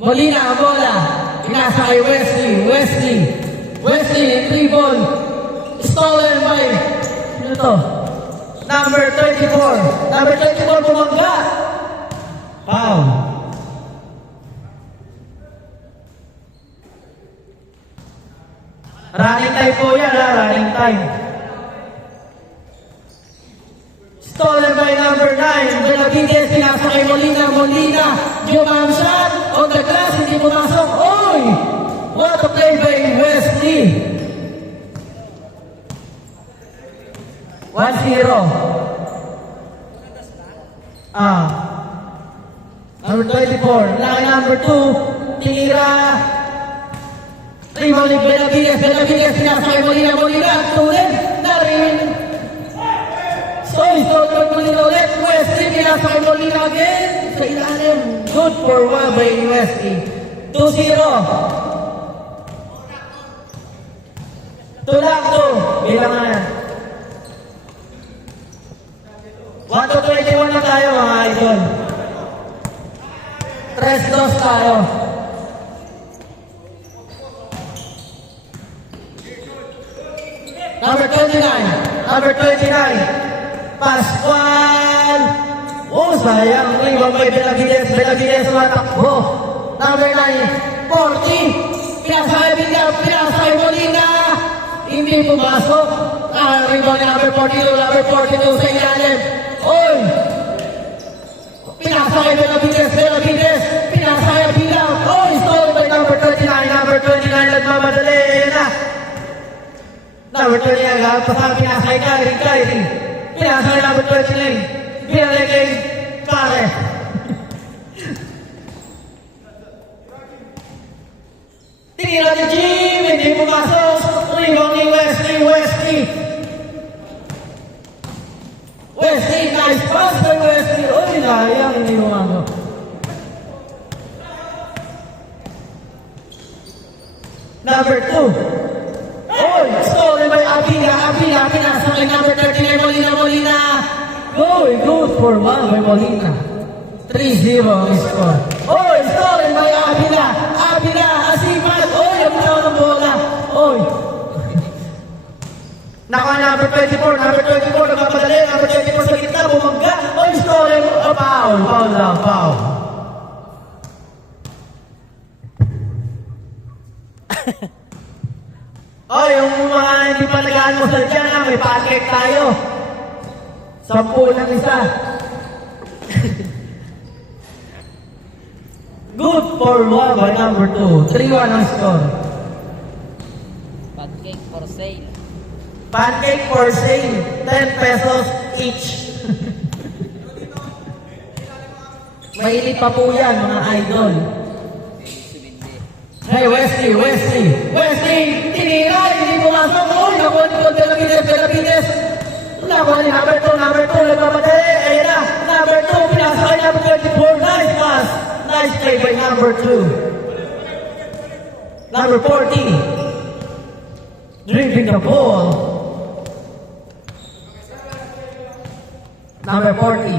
Molina ang bola. Pinasa kay Wesley. Wesley, 3 ball. Stolen by, ano to? Number 24. Number 24, bumangga. Foul. Running time po yan, ha? Running time. Stolen by number 9. Benavides, pinasa kay Molina. Jumam shot on the glass, hindi pumasok. Oy! What a play by Wesley. 1-0. Number 24. Line number 2. Tira. Rebound Benavides, pinasa kay Molina. Tulen. Narin. So Molina ulit. Wesley, pinasa kay Molina again. Sa ilalim. Good for 1 by Wesley. 2-0. Tulakto. Bilang na yan. 1-21 na tayo mga idol. 3-2 tayo. Number 29. Pascual. Oh, sayang. Rebound by Benavides matakbo. Number 9. 40. Pinasa kay Molina. Hindi pumasok. Rebound ni number 42 sa ilalim. Oy! Pinasa kay Benavides. Pinasa kay Bilang. Oy! Stolen by number 29. Nagmamadali. Ayan na. Number 29. Pinasa kay Kyrie. Pinasa kay number 29. Pinasa kay Pare. Tinira ni Jim. Hindi pumasok. Rebound ni Wesley, nice pass by Wesley. Uy, sayang, hindi mo ano. Number 2. Oh, stolen by Abina. Pinasa kay number 39, Molina. Good for 1 by Molina. 3-0 ang score. Oh, stolen by Abina. Asipat. Oh, nabitaw ng bola. Oh. Naka number 24, nagpapadali, number 24 sa gitna, bumangga. Oh, stolen. Oh, foul. Oh, yung mga hindi pa nag-almusal dyan, may pancake tayo. 10 ng isa. Good for 1 by number 2. 3-1 ang score. Pancake for sale. Pancake for sale. 10 pesos each. Mainit pa po yan, mga idol. Hey, Wesley, tinira, hindi pumasok. Oh, nakuha ni Benavides. Nakuha ni number 2, nagmamadali. Ayan na, number 2, pinasa kay number 24. Nice pass. Nice play by number 2. Number 40. Dribbling the ball. Number 40,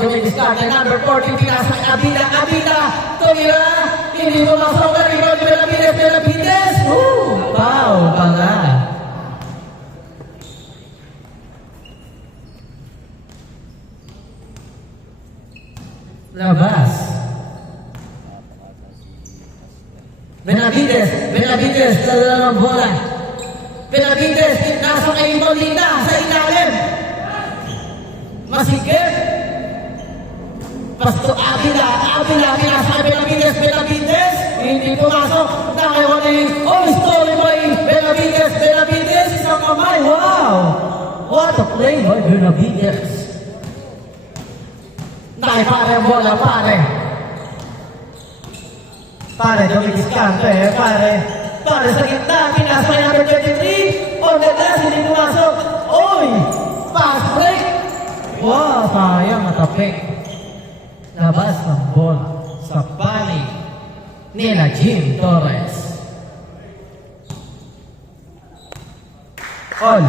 dumidiskarte. Number 40, pinasa kay Abida. Tumira, hindi mo masok na rebound. Benavides. Foul pala. Labas. Benavides, dala ng bola. Benavides, nasa kay Molina sa ilalim. Masigit. Pasto Abila, pinasa kay Benavides. Hindi pumasok. Stolen by Benavides, isang kamay. Wow! What a play by Benavides. Pare ang bola, pare, dumidiskarte, pare sa gitna, pinasa kay number 23, on the glass, hindi pumasok. Oy! Pass break! Wow, sayang, matapik. Labas ng bola sa panig nila Jim Torres. All.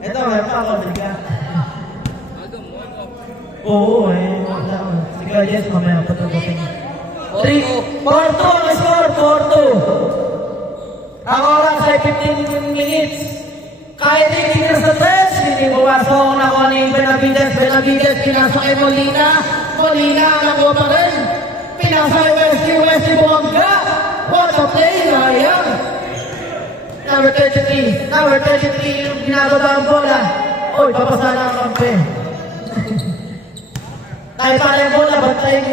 Ito, may pakabig ka. Oo, wala. Jess, mamaya patututin. 3, 4-2 ang score, 4-2. Ang oras ay 15 minutes. Kyrie, tingin sa 3, hindi buwasok na ko ni Benavides, pinasa kay Molina, nakuha pa rin. Pinasa kay Wesley, bumangga. What a play, Ryan. Number 33, yung ginagawa ang bola. Uy, papasala ang kampe. Kahit pala yung bola, ba't tayo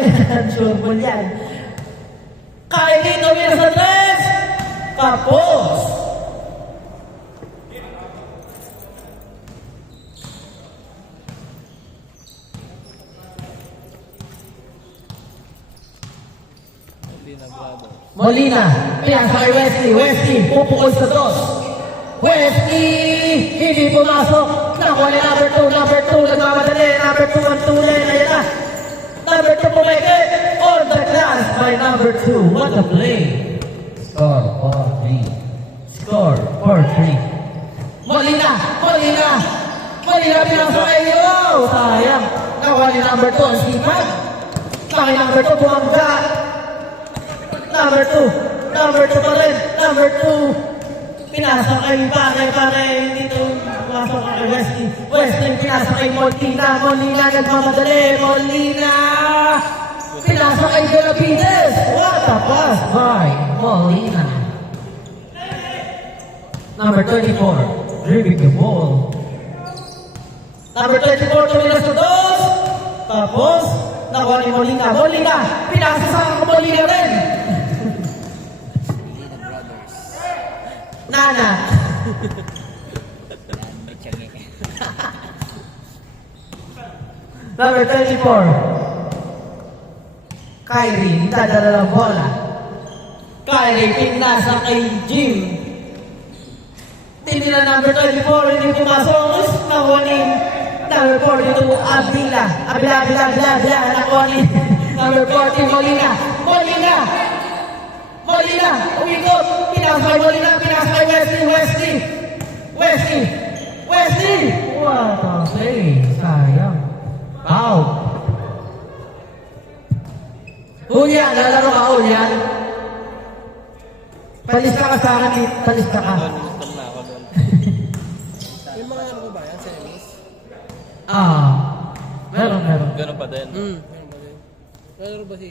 sure mo yan? Kyrie, tumira sa 3, tapos. Molina, pinasa kay Wesley, pupukol sa 2. Wesley, hindi pumasok. Nakuha ni number 2, nagmamadali. Number 2 ang tuloy, ayan na. Number 2 pumeke, on the glass by number 2. What a play. Score 4-3. Molina, pinasa kay sayang. Nakuha ni number 2 ang sipag. Kaya number 2 bumangga. Number 2 pa rin. Number 2. Pinasa kay pare. Dito pumasok kay Wesley, pinasa kay Molina, nagmamadali. Pinasa kay Benavides. What a pass by Molina. Number 24, dribbling the ball. Number 24, tumila sa 2. Tapos, nakuha ni Molina, pinasa sa Molina rin. Nana. Number 34. Kyrie, dadala ng bola. Kyrie, pinasa kay Jim. Tinila number 24, hindi pumasok. Nakuha ni number 42, Abila. Nakuha ni number 40, Molina, umikot. Pinasa kay Molina, pinasa kay Wesley. What a play. Sayang. Out. Julian, lalaro ka, Julian. Palista ka sa akin, palista ka. Yung mga ano ba yan, semis? Meron. Ganun pa din. Meron ba din? Meron ba si,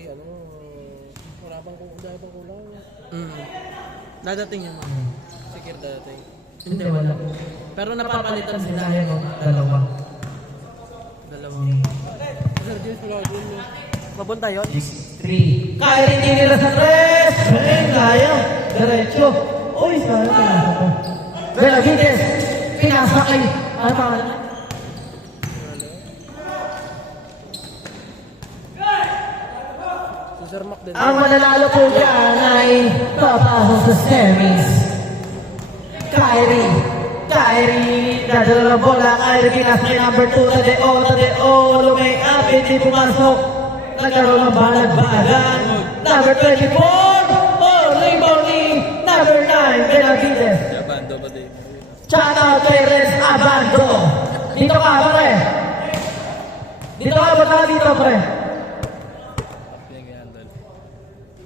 wala pang kulang? Dadating yun, Sikir dadating. Hindi, wala. Pero napapalitan sila. Sayang, dalawa. Sir James, wala din yun. Mabunta yun? 3. Kyrie, tinira sa 3. Sayang. Diretso. Uy, sayang pinasa ko. Benavides, pinasa kay, ano pangalan? Si Sir Mac din. Ang mananalo po dyan ay papasok sa semis. Kyrie, dadala ng bola. Kyrie, pinasa kay number 2. Tadeo, lumay-up, hindi pumasok. Nagkaroon ng balag-bagan. Number 24, rebound ni number 9, Benavides. Abando ba din? Shout out kay Renz Abando. Dito ka, pre. Dito, pre.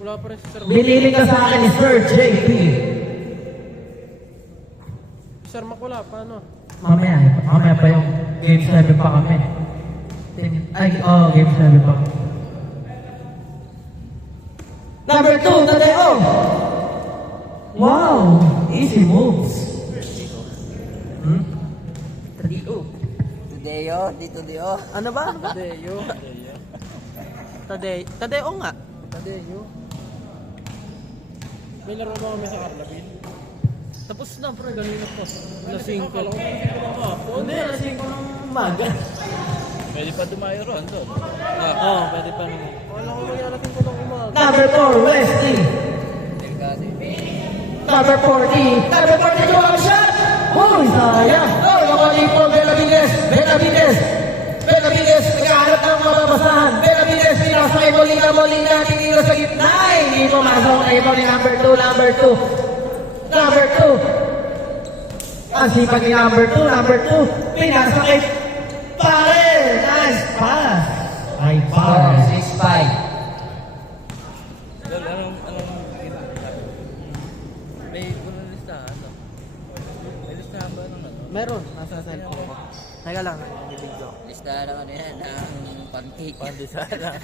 Wala pa rin si Sir Mac. Binili ka sa akin ni Sir JP. Sir Mac wala pa, ano? Mamaya pa yung Game 7 pa kami. Game 7 pa. Number 2, Tadeo. Wow, easy moves. Tadeo. Ano ba? Tadeo. Tadeo nga. Tadeo. May laro ba kami sa Carlaville? Tapos na, pre, ganun na po. Alas 5. Hindi, alas 5 ng umaga. Pwede pa dumayo ron doon. Oo, pwede pa naman. Wala ko may alating ko ng umaga. Number 4, Wesley. Number 40. Number 42 ang shot. Uy, sayang. Nakuha po, Benavides. Nagkahanap ng mababasahan. Benavides, pinasa kay Molina. Tinira sa gitna. Hindi pumasok na ito ni number 2. Number 2. Ang sipag ni number 2. Pinasa kay Pare. Nice pass. Ay, Pare. Lol, anong may unang listahan, no? May listahan ba ng ano? Meron, nasa cellphone ko. Teka lang, nag-video. Listahan ng ano yan, ng pancake. Pandesala.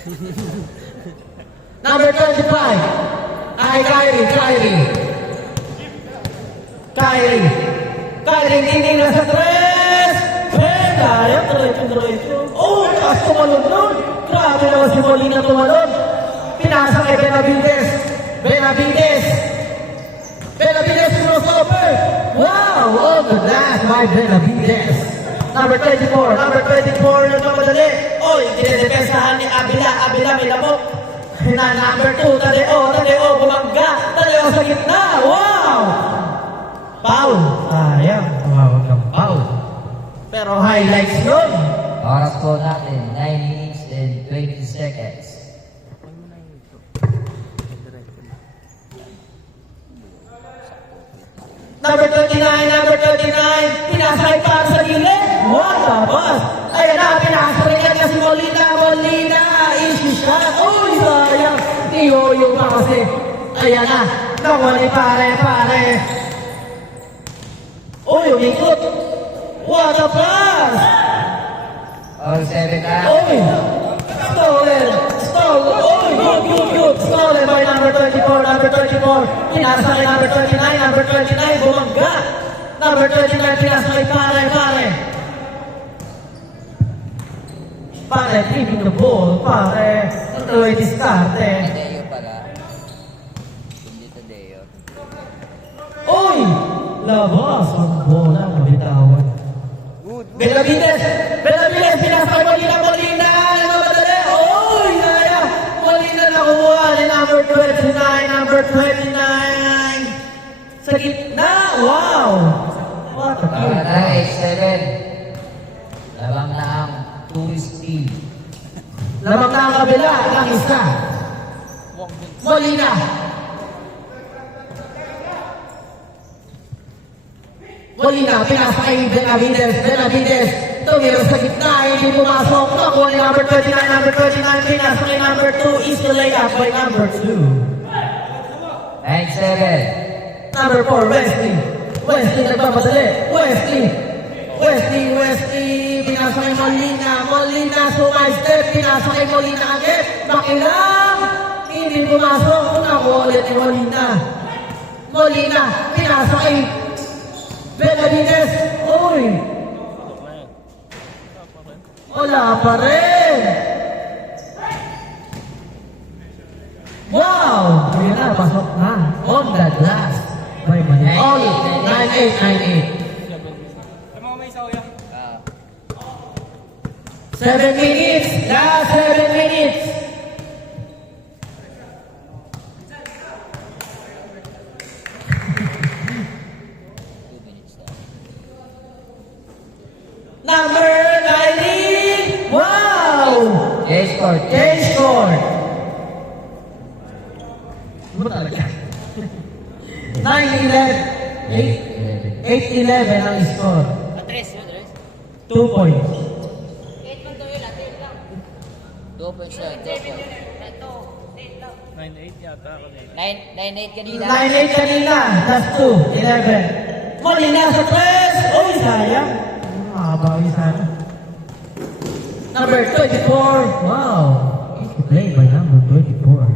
Number 25. Ay, Kyrie. Hindi na sa tres. Kaya, tuloy. Oh, taas tumalon nun. Grabe naman si Molina tumalon. Pinasa kay Benavides, stopper. Wow, oh, the dash by Benavides. Number 24, nagmamadali. Oy, dinedepensahan ni Abila may lamok. Na number 2, Tadeo, bumangga. Tadeo sa gitna, wow! Foul, sayang. Tumawag ng foul. Pero highlights yun. Oras po natin, 9 minutes and 20 seconds. Number 39, pinasay para sa gilid. What the boss? Ayan na, pinasay niya si Molina, easy shot. Uy, sayang. Iyoyo pa kasi. Ayan na, nawali pare. Uy, umikot. What a pass! All 7 na. Uy, stolen. Uy, good. Stolen by number 24. Pinasay number 29, bumangga. Number 29, pinasay pare. Pare, keeping the ball, pare. Tuloy diskarte. Tadeo pala. Hindi Tadeo. Uy! Labas ang bola, mabitawan. Benavides, pinasay Molina, namadali. Uy, naya. Molina nakuha ni number 29. Sa gitna, wow! What a Para cute na pass. 8-7. Labang na ang tourist team. Lamang na ang kabila, ang isa. Molina, pinasay Benavides. Tumiro sa gitna, hindi pumasok. Nakuha ni number 29, pinasay number 2, easy layup by number 2. 9-7. Number 4, Wesley nagpapadali. Wesley, pinasay Molina, sumay-step, pinasay Molina agad. Makilang, hindi pumasok. Nakuha ulit ni Molina, pinasay Benavides. Uy, wala pa rin. Wow! Ayan na, pasok na. On the glass. By Manila. All 9-8. 7 minutes. Last 7 minutes. Number 19. Wow! J-Sport. K-score. Ano talaga? 9-11. 8-11 ang score. 2 points. 2 points lang. 9-8 yata kanina. 9-8 kanina. 9-8 kanina. That's 2. 11. Molina sa 3. Uy, sayang. Makabawi sana. Number 24. Wow. Easy play by number 24.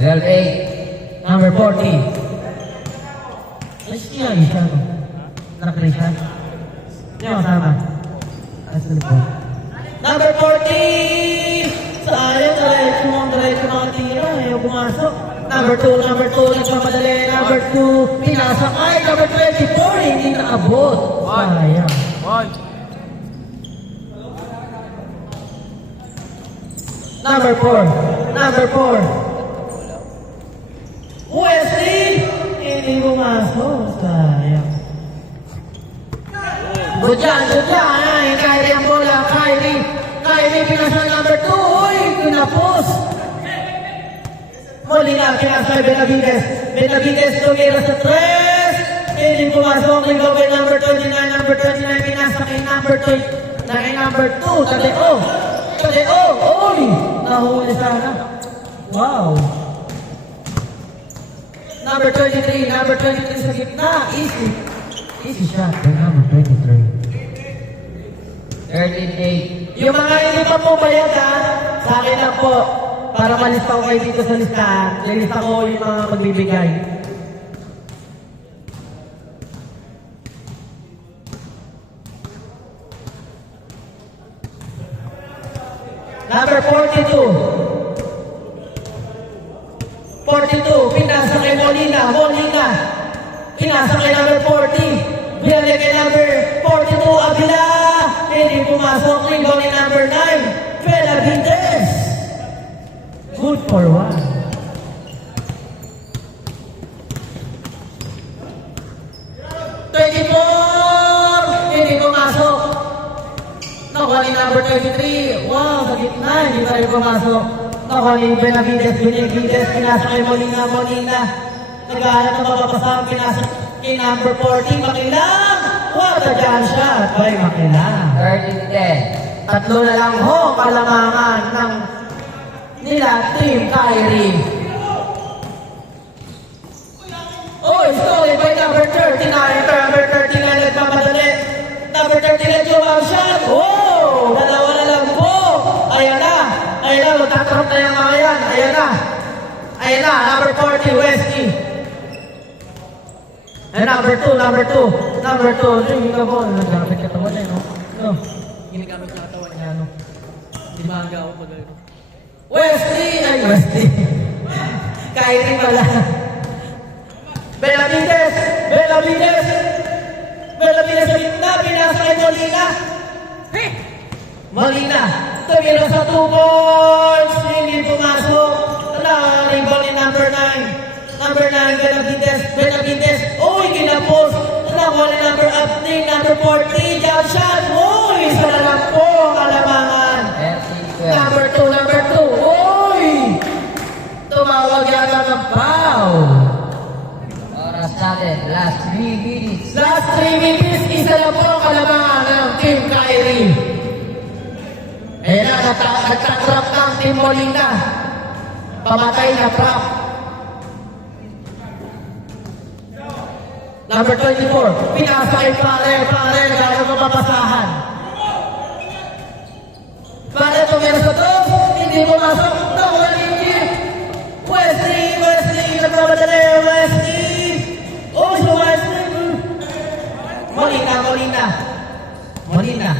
12-8. Number 40. Ay, siya, isa. Nakrisa. Siya, kasama. Ay, sa likod. Number 40! Sayang, diretso mga tira. Ayaw pumasok. Number 2, nagmamadali. Number 2, pinasok. Ay, number 24, hindi naabot. Sayang. Number 4. Wesley! Hindi pumasok. Sayang. Good yan. Ay, Kyrie ang bola. Kyrie, pinasa number 2. Uy, pinapos. Molina, pinasa Benavides, tumira sa 3. Hindi pumasok. Ikaw kay number 29, pinasa kay number 2. Kay number 2, Tadeo. Kasi, oy! Nahuli sana. Wow. Number 23 sa gitna. Easy shot by number 23. 13-8. Yung mga hindi pa po bayad ha, sa akin lang po, para malista ko kayo dito sa listahan. Nilista ko yung mga magbibigay. Number 42. 42, pinasa kay Molina. Pinasa kay number 40. Binalik kay number 42, Avila. Hindi pumasok. Rebound ni number 9, Fela Vintes. Good for one. Hindi pumasok. Nakuha ni number 23. Wow, sa gitna. Hindi tayo pumasok. Nakuha ni Benavides. Pinasa kay Molina. Naghahanap ng mapapasang. Pinasa kay number 40. Makilang. What a jump shot by Makilang. 13-10. Tatlo na lang ho kalamangan ng nila Team Kyrie. Stolen by number 39. Number 39 nagmamadali. Number 39 yung ang shot. Wow! Dalawa na lang po. Ayan na. Magtatrap na yung mga yan. Ayan na. Number 40, Westy. And number 2. Yung ka po. Nagkakapit katawan eh, no? No. Ginagamit sa katawan niya. Ano? Di ba hangga ako pag ano? Wesley! Kyrie pala. Benavides sa gitna, pinasa kay Molina. Tumira sa 2 balls, hindi pumasok. Rebound ni number 9. Number 9, Benavides. Ginapos. Nakuha ni number 40, jump shot. Isa na lang po, kalamangan. 13-12. Number 2. Tumawag yata ng foul. Oras natin, last 3 minutes. Last 3 minutes, isa lang po ang kalamangan ng Team Kyrie. Ayan na, nagtatrap ng Team Molina. Pamatay na trap. Number 24, pinasa kay pare, gano'n ko papasahan. Pare, tumira sa to, hindi pumasok. Nakuha ni Jim. Wesley, nagmamadali, Wesley. Si Wesley. Molina.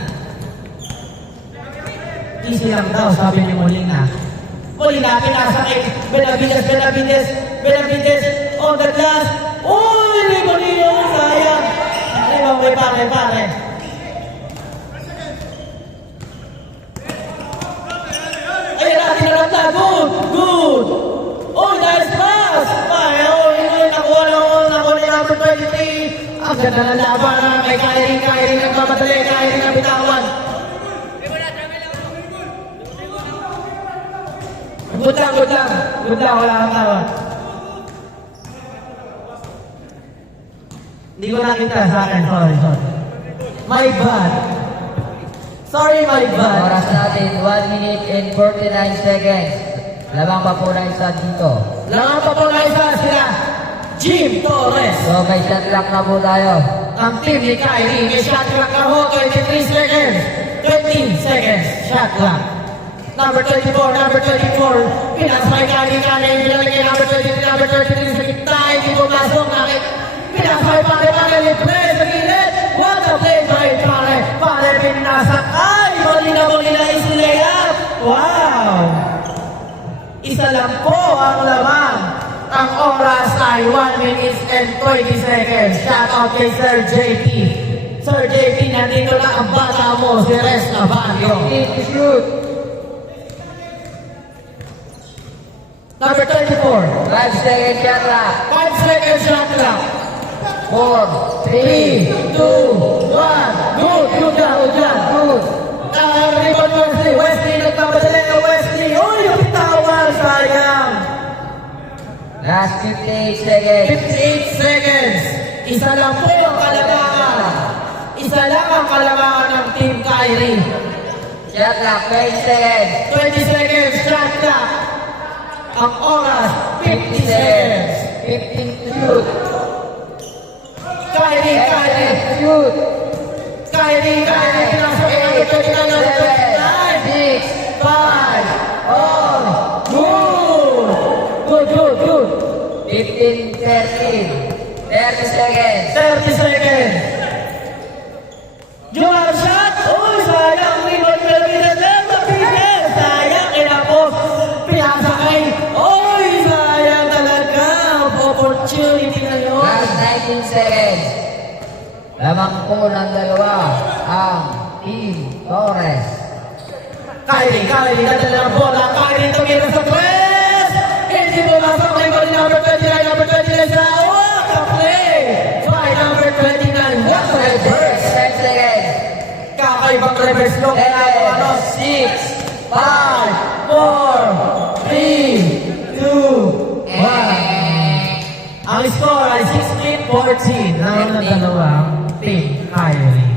Easy lang daw, sabi ni Molina. Pinasa kay Benavides on the glass. Molina, sayang. Kay pare. Ayun natin na lang. Good. Nice pass. Nakuha ni number 23. Ang ganda ng laban kay Kyrie nagmamadali, Kyrie na bitawan. Good lang, wala kang tawag. Hindi ko nakita sa akin, sorry. My bad. Sorry, my bad. Oras natin, 1 minute and 49 seconds. Lamang pa po na isa dito. Sila Jim Torres. So may shot clock na po tayo. Ang team ni Kyrie, may shot clock na ho, 23 seconds. 20 seconds, shot clock. Number 24. Pinasa kay Kyrie, binalagay number 33 sa gitna, hindi pumasok. Pinasa kay pare, libre sa gilid. What a play by pare. Pare, pinasa. Molina is layup. Wow! Isa lang po ang laman. Ang oras ay 1 minute and 20 seconds. Shout out kay Sir JP. Sir JP, nandito na ang bata mo, si Res Navarro. Shoot. Number 34. 5 second shot clock. 5 seconds shot clock. 4, 3, 2, 1. Good. Rebound Wesley, nagpapadali ng Wesley. Yung bitawan, sayang. Last 58 seconds. 58 seconds. Isa lang po ang kalamangan. Isa lang ang kalamangan ng Team Kyrie. Shot clock, 20 seconds. 20 seconds, shot clock. Ang oras, 50 50 seconds. seconds. 15 to shoot. Kyrie, 10 Kyrie. seconds to shoot. Kyrie, pinasok na number 29, number 29. 6, 5, 4, good. 15, 13. 30 seconds. 30 seconds. Jump shot. Oh, sayang. Rebound Philippines. Philippines. Sayang. Kinapos. Pinasakay. Oh, sayang talaga. Opportunity na yun. Last 19 seconds. Lamang po ng dalawa ang Team Torres. Kyrie, dadala ng bola. Kyrie tumira sa press. Hindi mo masok. May ball number 29, number 29 sa play. By number 29. What a reverse. 10 seconds. Kakaibang reverse look. 10, Ano? 6, 5, 4, 3, 2, 1. Ang score ay 16-14 ng dalawang team Kyrie.